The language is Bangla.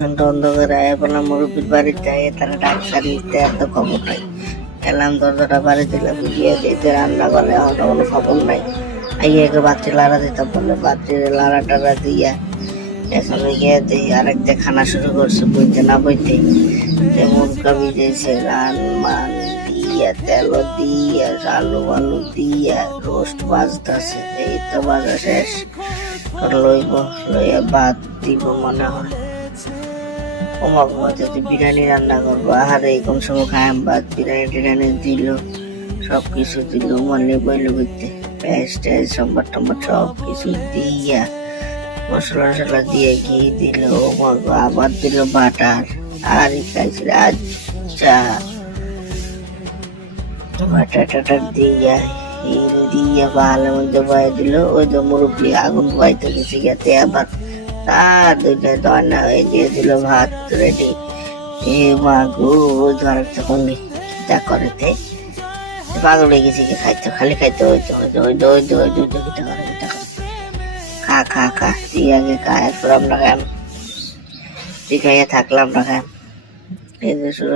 অন্ধকারে আয়া বললাম মুরব্বীর বাড়িতে আয়া তারা ডাক্তার নিতে এত খবর নাই। এলাম দরজাটা বাড়ি দিলাম, গিয়ে দিতে রান্না করে আমার কোনো খবর নাই। আইয়া একে বাচ্চা লাড়া দিতে বললে বাচ্চার লাড়া টাড়া দিয়া এখন গিয়ে দিই আরেকটা খানা শুরু করছে, বইতে না বইতে যেমন কবি দিয়েছে রান মান দিয়া তেল দিয়া আলু আলু দিয়া রোস্ট বাজতেছে। এই তো বাজা শেষ লইব, লইয়া ভাত দিব মনে হয়। ওমা বাবা যদি বিরিয়ানি রান্না করবো আহারে কোন সময় খায় ভাত বিরিয়ানি টিরিয়ানি দিল, সব কিছু দিল মনে বইল বুঝতে পেঁয়াজ টেয়াজ সম্বার টম্বার সব কিছু দিয়া মশলা টসলা দিয়ে ঘি দিল। ওমা আবার দিল বাটার আর খাইছিল। আচ্ছা বাটার টাটার দিয়া হিল দিয়া ভালো মধ্যে বয়ে দিল। ওই তো মুরব্বী আগুন বয়াইতে গেছে গেতে আবার তার দুইটা দয়না হয়ে দিয়ে দিল ভাত রেডি। এ মা গো ধর তখন যা করেতে পাগল হয়ে গেছে, খাইতো খালি খাইতো খা খা খা তুই আগে খা, এরপর আমরা খাম তুই খাইয়া থাকলাম না খাম। এই যে শুরু